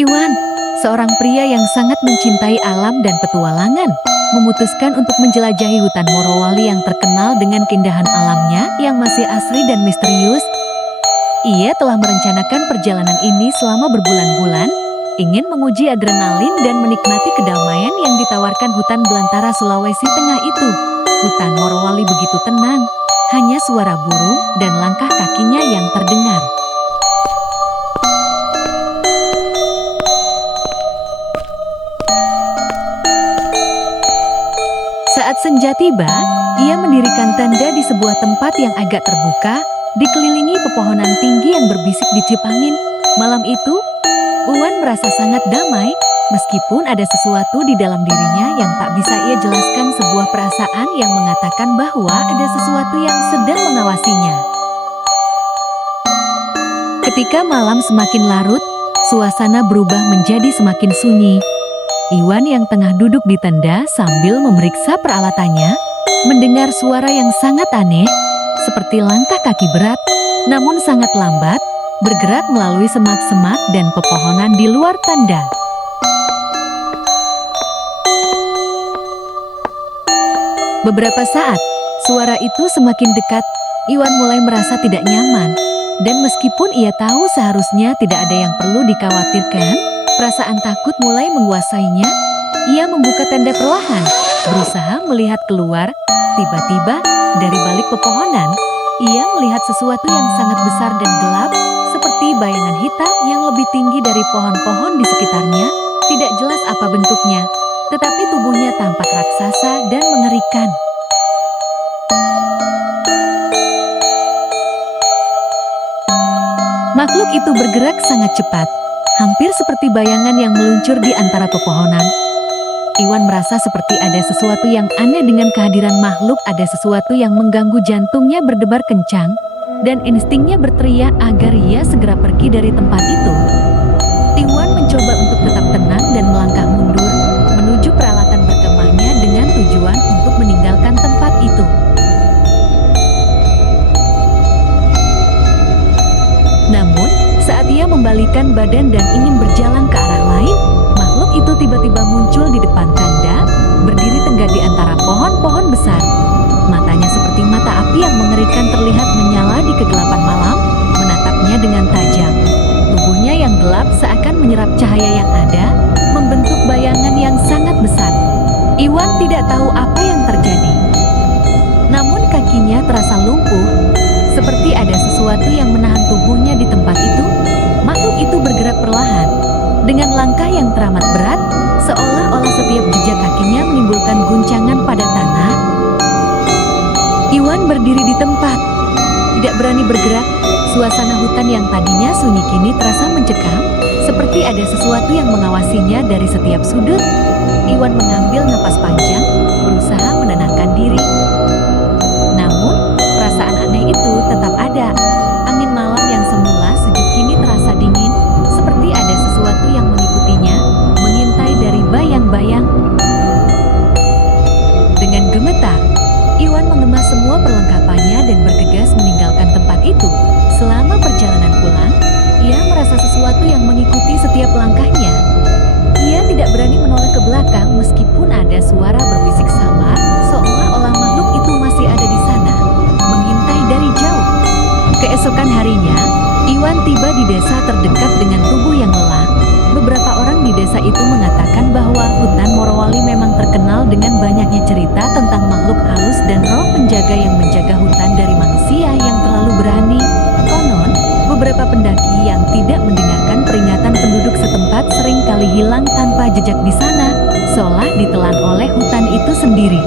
Iwan, seorang pria yang sangat mencintai alam dan petualangan, memutuskan untuk menjelajahi hutan Morowali yang terkenal dengan keindahan alamnya yang masih asri dan misterius. Ia telah merencanakan perjalanan ini selama berbulan-bulan, ingin menguji adrenalin dan menikmati kedamaian yang ditawarkan hutan belantara Sulawesi Tengah itu. Hutan Morowali begitu tenang, hanya suara burung dan langkah kakinya yang terdengar. Saat senja tiba, ia mendirikan tenda di sebuah tempat yang agak terbuka, dikelilingi pepohonan tinggi yang berbisik ditiup angin. Malam itu, Iwan merasa sangat damai, meskipun ada sesuatu di dalam dirinya yang tak bisa ia jelaskan, sebuah perasaan yang mengatakan bahwa ada sesuatu yang sedang mengawasinya. Ketika malam semakin larut, suasana berubah menjadi semakin sunyi. Iwan yang tengah duduk di tenda sambil memeriksa peralatannya, mendengar suara yang sangat aneh, seperti langkah kaki berat, namun sangat lambat, bergerak melalui semak-semak dan pepohonan di luar tenda. Beberapa saat, suara itu semakin dekat. Iwan mulai merasa tidak nyaman, dan meskipun ia tahu seharusnya tidak ada yang perlu dikhawatirkan, perasaan takut mulai menguasainya. Ia membuka tenda perlahan, berusaha melihat keluar. Tiba-tiba, dari balik pepohonan, ia melihat sesuatu yang sangat besar dan gelap, seperti bayangan hitam yang lebih tinggi dari pohon-pohon di sekitarnya. Tidak jelas apa bentuknya, tetapi tubuhnya tampak raksasa dan mengerikan. Makhluk itu bergerak sangat cepat, hampir seperti bayangan yang meluncur di antara pepohonan. Iwan merasa seperti ada sesuatu yang aneh dengan kehadiran makhluk, ada sesuatu yang mengganggu jantungnya berdebar kencang, dan instingnya berteriak agar ia segera pergi dari tempat itu. Iwan mencoba untuk tetap tenang dan melangkah mundur, menuju peralatan berkemahnya dengan tujuan untuk meninggalkan tempat itu. Namun, saat ia membalikan badan dan ingin berjalan ke arah lain, makhluk itu tiba-tiba muncul di depan tenda, berdiri tegak di antara pohon-pohon besar. Matanya seperti mata api yang mengerikan terlihat menyala di kegelapan malam, menatapnya dengan tajam. Tubuhnya yang gelap seakan menyerap cahaya yang ada, membentuk bayangan yang sangat besar. Iwan tidak tahu apa yang terjadi. Namun kakinya terasa lumpuh, seperti ada sesuatu yang menahan tubuhnya di tempat itu. Makhluk itu bergerak perlahan, dengan langkah yang teramat berat, seolah-olah setiap jejak kakinya menimbulkan guncangan pada tanah. Iwan berdiri di tempat, tidak berani bergerak. Suasana hutan yang tadinya sunyi kini terasa mencekam, seperti ada sesuatu yang mengawasinya dari setiap sudut. Iwan mengambil napas panjang, berusaha menenangkan diri. Namun, perasaan aneh itu tetap ada. Angin malam yang semula sejuk kini terasa dingin, seperti ada sesuatu yang mengikutinya, mengintai dari bayang-bayang. Dengan gemetar, Iwan mengemas semua perlengkapannya dan bergegas meninggalkan tempat itu. Selama perjalanan pulang, ia merasa sesuatu yang mengikuti setiap langkahnya. Ia tidak berani menoleh ke belakang meskipun ada suara berbisik samar, seolah-olah makhluk itu masih ada di sana, mengintai dari jauh. Keesokan harinya, Iwan tiba di desa terdekat dengan tubuh yang lelah. Beberapa orang di desa itu mengatakan bahwa hutan Morowali memang terkenal dengan banyaknya cerita tentang makhluk halus dan roh penjaga yang menjaga hutan dari manusia yang terlalu berani. Konon, beberapa pendaki yang tidak mendengarkan peringatan penduduk setempat sering kali hilang tanpa jejak di sana, seolah ditelan oleh hutan itu sendiri.